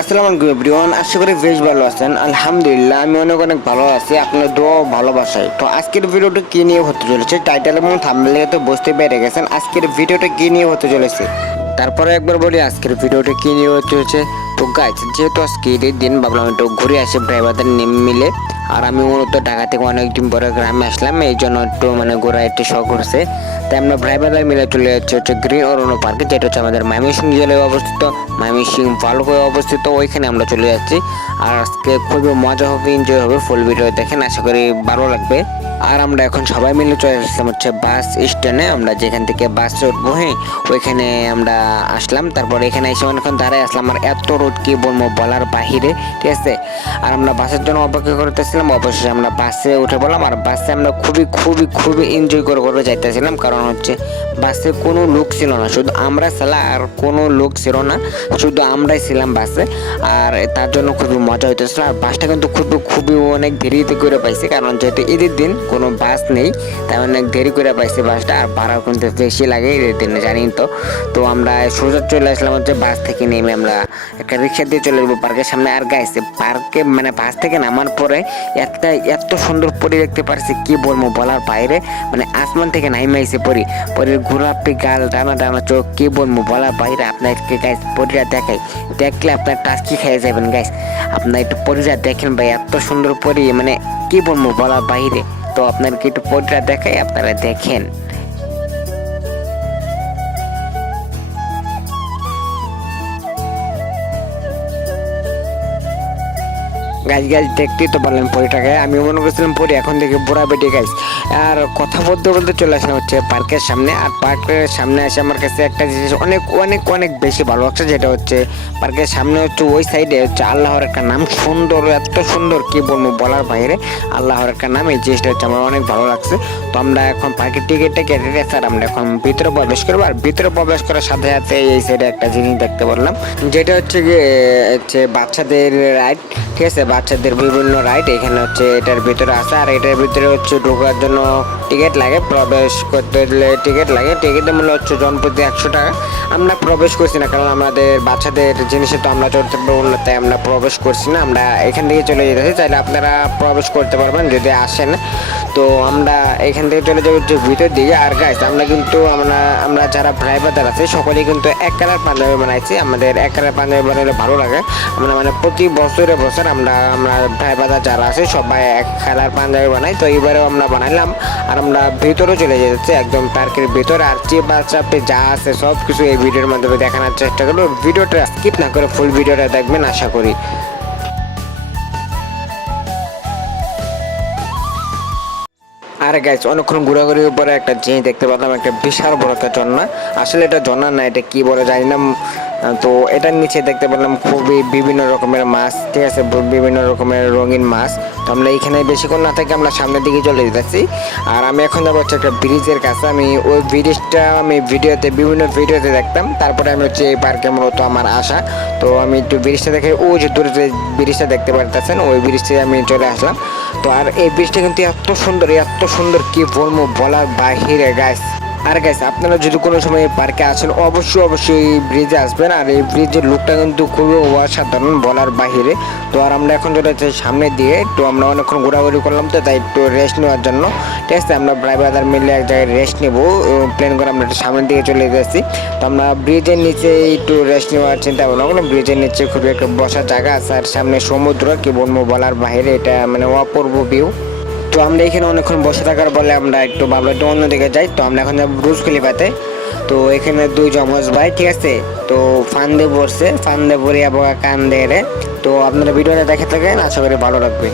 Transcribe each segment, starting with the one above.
আসসালামু আলাইকুম এভরিওয়ান, আশা করি বেশ ভালো আছেন। আলহামদুলিল্লাহ আমি অনেক অনেক ভালো আছি, আপনার দোয়া ও ভালোবাসায়। তো আজকের ভিডিওটা কি নিয়ে হতে চলেছে, টাইটেল এবং থাম্বনেলে তো বুঝতে পেরে গেছেন আজকের ভিডিওটা কি নিয়ে হতে চলেছে। তারপরে একবার বলি আজকের ভিডিওটা কি নিয়ে হতে চলেছে। তো গাইজ, যেহেতু আজকে ঈদের দিন ভাবলাম একটু ঘুরে আসি ড্রাইভারদের মিলে। আর আমি মূলত ঢাকা থেকে অনেকদিন পরে গ্রামে আসলাম, এই জন্য একটু ঘোরা একটু শখ করছে। তাই আমরা ড্রাইভারদের মিলে চলে যাচ্ছি হচ্ছে গ্রিন অরণ্য পার্কে, যেটা হচ্ছে আমাদের ময়মনসিংহ জেলায় অবস্থিত, ময়মনসিংহ ভালুকায় অবস্থিত। ওইখানে আমরা চলে যাচ্ছি। আর আজকে খুবই মজা হবে, এনজয় হবে, ফুল ভিডিও দেখেন, আশা করি ভালো লাগবে। আর আমরা এখন সবাই মিলে চলে আসলাম হচ্ছে বাস স্ট্যান্ডে, আমরা যেখান থেকে বাসে উঠবো, হ্যাঁ ওইখানে আমরা আসলাম। তারপর এখানে এসে অনেকক্ষণ দাঁড়ায় আসলাম, আর এত রোদ কি বলবো বলার বাহিরে, ঠিক আছে। আর আমরা বাসের জন্য অপেক্ষা করতেছিলাম, অবশ্যই আমরা বাসে উঠে পড়লাম। আর বাসে আমরা খুবই খুবই খুবই এনজয় করে যাইতেছিলাম, কারণ হচ্ছে বাসে কোনো লোক ছিল না, শুধু আমরা ছিলাম, আর কোনো লোক ছিল না, শুধু আমরাই ছিলাম বাসে। আর তার জন্য খুবই মজা হইতেছিল। আর বাসটা কিন্তু খুবই খুবই অনেক দেরিতে করে পাইছে, কারণ যেহেতু ঈদের দিন কোনো বাস নেই, তাই অনেক দেরি করে পাইছে বাসটা। আর ভাড়াও কিন্তু বেশি লাগে ঈদের দিনে, জানি তো। তো আমরা সোজা চলে আসলাম হচ্ছে বাস থেকে নেমে আমরা একটা রিক্সা দিয়ে চলে যাবো পার্কের সামনে। আর গাইছে পার্কে বাস থেকে নামার পরে এত সুন্দর পরি দেখতে পারছি, কি বলবো বলার বাইরে। আসমান থেকে নাইমাইছে পরীর গোলাপি গাল, টানা টানা চোখ, কি বলবো বলার বাইরে। আপনাকে গাইস পরীরা দেখাই, দেখলে আপনার টাস্কি খেয়ে যাবেন গাইস। আপনার একটু পরীরা দেখেন ভাই, এত সুন্দর পরি, কি বলবো বলার বাইরে। তো আপনাদেরকে একটু পরীরা দেখাই, আপনারা দেখেন। গাছ দেখতেই তো পারলেন পরিটাকে, আমি মনে করছিলাম পরি এখন থেকে বুড়া বেটে গাছ। আর কথা বলতে বলতে চলে আসলাম হচ্ছে পার্কের সামনে। আর পার্কের সামনে এসে আমার কাছে একটা জিনিস অনেক অনেক অনেক বেশি ভালো লাগছে, যেটা হচ্ছে পার্কের সামনে হচ্ছে ওই সাইডে হচ্ছে আল্লাহর একটা নাম, সুন্দর, এত সুন্দর কি বলবো বলার বাইরে। আল্লাহর একটা নাম, এই জিনিসটা হচ্ছে আমার অনেক ভালো লাগছে। তো আমরা এখন পার্কের টিকিটটা কেটে রেখে আমরা এখন ভিতরে প্রবেশ করবো। আর ভিতরে প্রবেশ করার সাথে সাথে এই সাইডে একটা জিনিস দেখতে পারলাম, যেটা হচ্ছে বাচ্চাদের রাইড, ঠিক আছে। বাচ্চাদের বিভিন্ন রাইড এখানে হচ্ছে এটার ভিতরে আছে। আর এটার ভিতরে হচ্ছে ঢোকার জন্য টিকিট লাগে, প্রবেশ করতে হলে টিকিট লাগে। টিকিটের মূল্য হচ্ছে জনপ্রতি 100 টাকা। আমরা প্রবেশ করছি না, কারণ আমাদের বাচ্চাদের জিনিসে তো আমরা চড়তে পারবো না, তাই আমরা প্রবেশ করছি না। আমরা এখান থেকে চলে যেতেছি, চাইলে আপনারা প্রবেশ করতে পারবেন যদি আসেন। তো আমরা এখান থেকে চলে যাবো হচ্ছে ভিতর দিকে। আর গাইস, আমরা যারা ড্রাইভার আছে সকলেই কিন্তু এক কালার পাঞ্জাবি বানাইছি। আমাদের এক কালার পাঞ্জাবি বানালে ভালো লাগে। আমরা প্রতি বছরে বছর আমরা ড্রাইভার যারা আছে সবাই এক কালার পাঞ্জাবি বানাই। তো এবারেও আমরা বানাইলাম। আর আমরা ভিতরে চলে যেতেছি, একদম পার্কের ভিতরে। আর চাপে যা আছে সব কিছু এই ভিডিওর মাধ্যমে দেখানোর চেষ্টা করবো। ভিডিওটা স্কিপ না করে ফুল ভিডিওটা দেখবেন আশা করি। আর গাইস, অনেকক্ষণ ঘোরাঘুরির উপরে একটা জিনিস দেখতে পেলাম, একটা বিশাল বড় একটা ঝর্ণা। আসলে এটা ঝর্ণা না, এটা কি বলে জানি না। তো এটার নিচে দেখতে পেলাম খুবই বিভিন্ন রকমের মাছ, ঠিক আছে, বিভিন্ন রকমের রঙিন মাছ। তো আমরা এখানে বেশিক্ষণ না থেকে আমরা সামনের দিকে চলে যেতেছি। আর আমি এখন যাবো হচ্ছে একটা ব্রিজের কাছে। আমি ওই ব্রিজটা বিভিন্ন ভিডিওতে দেখতাম, তারপরে আমি হচ্ছে এই পার্কে মূলত আমার আসা। তো আমি একটু ব্রিজটা দেখে, ওই যে দূরে যে ব্রিজটা দেখতে পারতেছেন, ওই ব্রিজে আমি চলে আসলাম। তো আর এই ব্রিজটা কিন্তু এত সুন্দর কি বলবো বলার বাহিরে গাইস। আর গাইস, আপনারা যদি কোনো সময় পার্কে আসেন অবশ্যই এই ব্রিজে আসবেন। আর এই ব্রিজের লুকটা কিন্তু খুবই অসাধারণ বলার বাহিরে। তো আর আমরা এখন চলে যাচ্ছি সামনের দিকে। তো আমরা অনেকক্ষণ ঘোরাঘুরি করলাম, তো তাই একটু রেস্ট নেওয়ার জন্য, ঠিক আছে, আমরা ড্রাইভার মিলে এক জায়গায় রেস্ট নেবো প্ল্যান করে আমরা একটু সামনের দিকে চলে যাচ্ছি। তো আমরা ব্রিজের নিচে একটু রেস্ট নেওয়ার চিন্তা ভাবনা করলাম। ব্রিজের নিচে খুবই একটা বসার জায়গা আছে, আর সামনে সমুদ্র, কি বলবো বলার বাহিরে, এটা অপূর্ব ভিউ। তো আমরা এখানে অনেকক্ষণ বসে থাকার বলে আমরা একটু ভাবলাম একটু অন্যদিকে যাই। তো আমরা এখন যাবো ব্রুজ খলিফাতে। তো এখানে দুই জমজ ভাই, ঠিক আছে, তো ফান্দে পড়ছে, ফান্দে পড়িয়া বোকা কান্দে রে। তো আপনারা ভিডিওটা দেখে থাকেন, আশা করি ভালো লাগবে।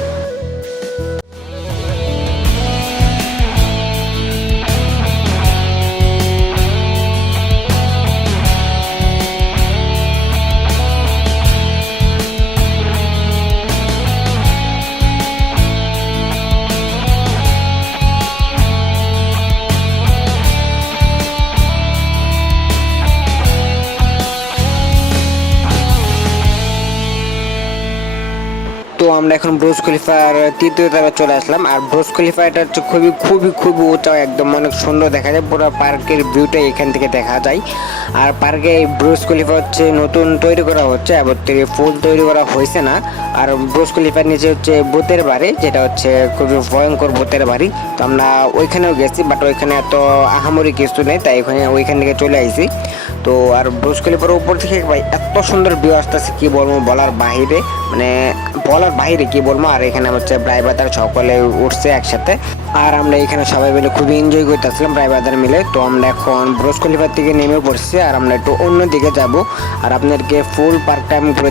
তো তো আমরা এখন ব্রুজ খলিফার তৃতীয় তলায় চলে আসলাম। আর ব্রুজ খলিফা এটা হচ্ছে খুবই খুবই খুবই উঁচা, একদম অনেক সুন্দর দেখা যায়, পুরো পার্কের ভিউটা এখান থেকে দেখা যায়। আর পার্কে ব্রুজ খলিফা হচ্ছে নতুন তৈরি করা হচ্ছে, এবার থেকে ফুল তৈরি করা হয়েছে না। আর ব্রুজ খলিফার নিচে হচ্ছে ভূতের বাড়ি, যেটা হচ্ছে খুবই ভয়ঙ্কর ভূতের বাড়ি। তো আমরা ওইখানেও গেছি, বাট ওইখানে এত আহামরি কিছু নেই, তাই ওইখান থেকে চলে আইছি। তো আর ব্রুজ খলিফার উপর থেকে ভাই এত সুন্দর ভিউ আসতেছে, কি বলবো বলার বাহিরে, মানে বলার বাহিরে কি বলবো। আর এখানে হচ্ছে প্রায় বাদার সকলে উঠছে একসাথে, আর আমরা এখানে সবাই মিলে খুবই এনজয় করতেছিলাম প্রায় বাদার মিলে। তো আমরা এখন ব্রুজ খলিফার থেকে নেমে পড়ছি, আর আমরা একটু অন্য দিকে যাব। আর আপনাদেরকে ফুল পার্কটা আমি ঘুরে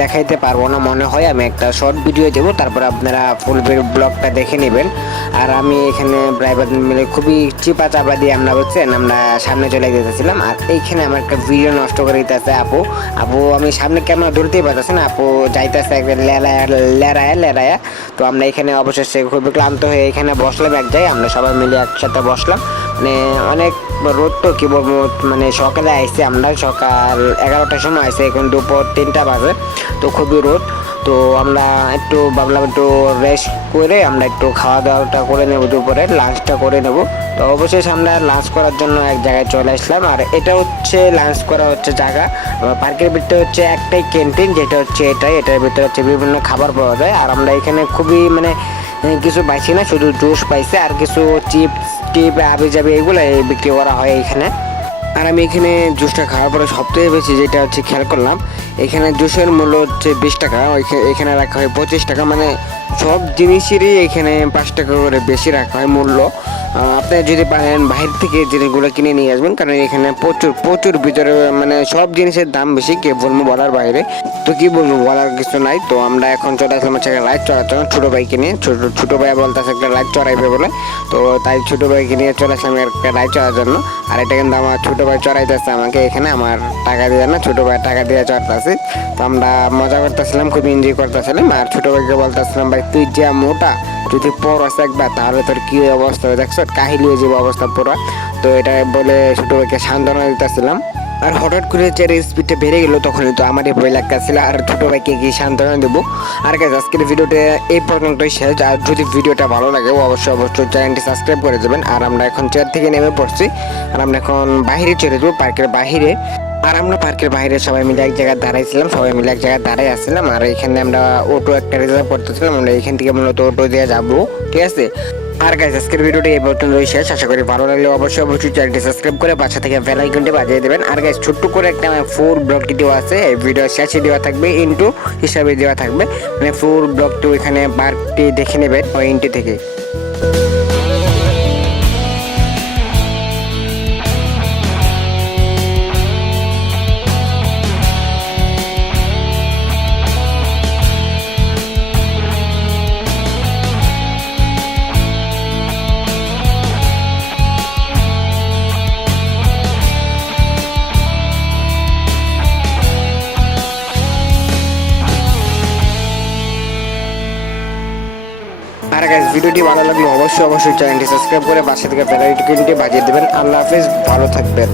দেখাইতে পারবো না মনে হয়, আমি একটা শর্ট ভিডিও দেবো, তারপর আপনারা ফুল ব্লগটা দেখে নেবেন। আর আমি এখানে প্রায় বাদার মিলে খুবই চিপা চাপা দিয়ে আমরা আমরা সামনে চলে যেতেছিলাম। আর এইখানে আমার একটা ভিডিও নষ্ট করে দিতেছে আপু। আমি সামনে ক্যামেরা ধরতেই পারতেছি না, আপু যাইতেছে একবার লেরায়া। তো আমরা এখানে অবশেষে খুবই ক্লান্ত হয়ে এখানে বসলাম এক জায়গায়, আমরা সবাই মিলে একসাথে বসলাম। মানে অনেক রোদ, তো কি বলবো, মানে সকালে আইসি আমরা, সকাল 11টার সময় আইসি, এখন দুপুর 3টা বাজে, তো খুবই রোদ। তো আমরা একটু ভাবলাম একটু রেস্ট করে আমরা একটু খাওয়া দাওয়াটা করে নেবো, দুপুরে লাঞ্চটা করে নেবো। তো অবশেষে আমরা লাঞ্চ করার জন্য এক জায়গায় চলে আসলাম। আর এটা হচ্ছে লাঞ্চ করা হচ্ছে জায়গা, পার্কের ভিতরে হচ্ছে একটাই ক্যান্টিন, যেটা হচ্ছে এটার ভিতরে হচ্ছে বিভিন্ন খাবার পাওয়া যায়। আর আমরা এখানে খুবই মানে কিছু পাইছি না, শুধু জুস পাইছে আর কিছু চিপস টিপ আবি যাবি এগুলো বিক্রি করা হয় এখানে। আর আমি এখানে জুসটা খাওয়ার পরে সবথেকে বেশি যেটা হচ্ছে খেয়াল করলাম, এখানে জুসের মূল্য হচ্ছে 20 টাকা, এখানে রাখা হয় 25 টাকা, মানে সব জিনিসেরই এখানে 5 টাকা করে বেশি রাখা হয় মূল্য। আপনি যদি পারেন বাইরে থেকে জিনিসগুলো কিনে নিয়ে আসবেন, কারণ এখানে প্রচুর প্রচুর ভিতরে মানে সব জিনিসের দাম বেশি, কে বলবো বলার বাইরে, তো কি বলবো বলার কিছু নাই। তো আমরা এখন চলে আসলাম হচ্ছে একটা রাইড চড়ার জন্য, ছোটো ভাইকে নিয়ে। ছোটো ভাই বলতেছে একটা রাইড চড়াইবে বলে, তো তাই ছোটো ভাইকে নিয়ে চলে আসলাম একটা রাইড চড়ার জন্য। আর এটা কিন্তু আমার ছোটো ভাই চড়াইতেছে আমাকে, এখানে আমার টাকা দিয়ে না, ছোটো ভাই টাকা দিয়ে চড়তেছে। তো আমরা মজা করতেছিলাম, খুব এনজয় করতেছিলাম। আর ছোটো ভাইকে বলতেছিলাম, ভাই তুই যে মোটা, যদি পর আছে একবার তাহলে তোর কি অবস্থা হবে দেখছো, কাহিল হয়ে যাবে অবস্থা পুরো। তো এটা বলে ছোটো ভাইকে সান্ত্বনা দিতেছিলাম। আর হঠাৎ করে যে স্পিডটা বেড়ে গেলো, তখনই তো আমারই ভয় লাগতেছিল, আর ছোটো ভাইকে কি সান্ত্বনা দেবো। আর গাইস আজকের ভিডিওটা এই পর্যন্তই শেষ। আর যদি ভিডিওটা ভালো লাগে অবশ্যই চ্যানেলটি সাবস্ক্রাইব করে দেবেন। আর আমরা এখন চেয়ার থেকে নেমে পড়ছি, আর আমরা এখন বাইরে চলে যাবো, পার্কের বাইরে। আর আমরা পার্কের বাইরে সবাই মিলে এক জায়গায় দাঁড়াইছিলাম, সবাই মিলে এক জায়গায় দাঁড়াই আসছিলাম। আর এখানে আমরা অটো একটা রিজার্ভ করতেছিলাম, আমরা এখান থেকে মূলত অটো দিয়ে যাবো, ঠিক আছে। আর গাইস আজকের ভিডিওটি এই পর্যন্ত শেষ। আশা করি ভালো লাগলে অবশ্যই চ্যানেলটি সাবস্ক্রাইব করে পাশে থেকে বেল আইকনটি বাজিয়ে দেবেন। আর গাইস ছোট্ট করে একটা ফুল ব্লগ ভিডিও আছে, এই ভিডিও শেষে দেওয়া থাকবে, ইন্টু হিসাবে দেওয়া থাকবে, মানে ফুল ব্লগটি এখানে পার্কটি দেখে নেবেন ওই ইন্টু থেকে। আর গাইস ভিডিওটি ভালো লাগলে অবশ্যই চ্যানেলটি সাবস্ক্রাইব করে পাশে থেকে বেল আইকনটি বাজিয়ে দেবেন। আল্লাহ হাফেজ, ভালো থাকবেন।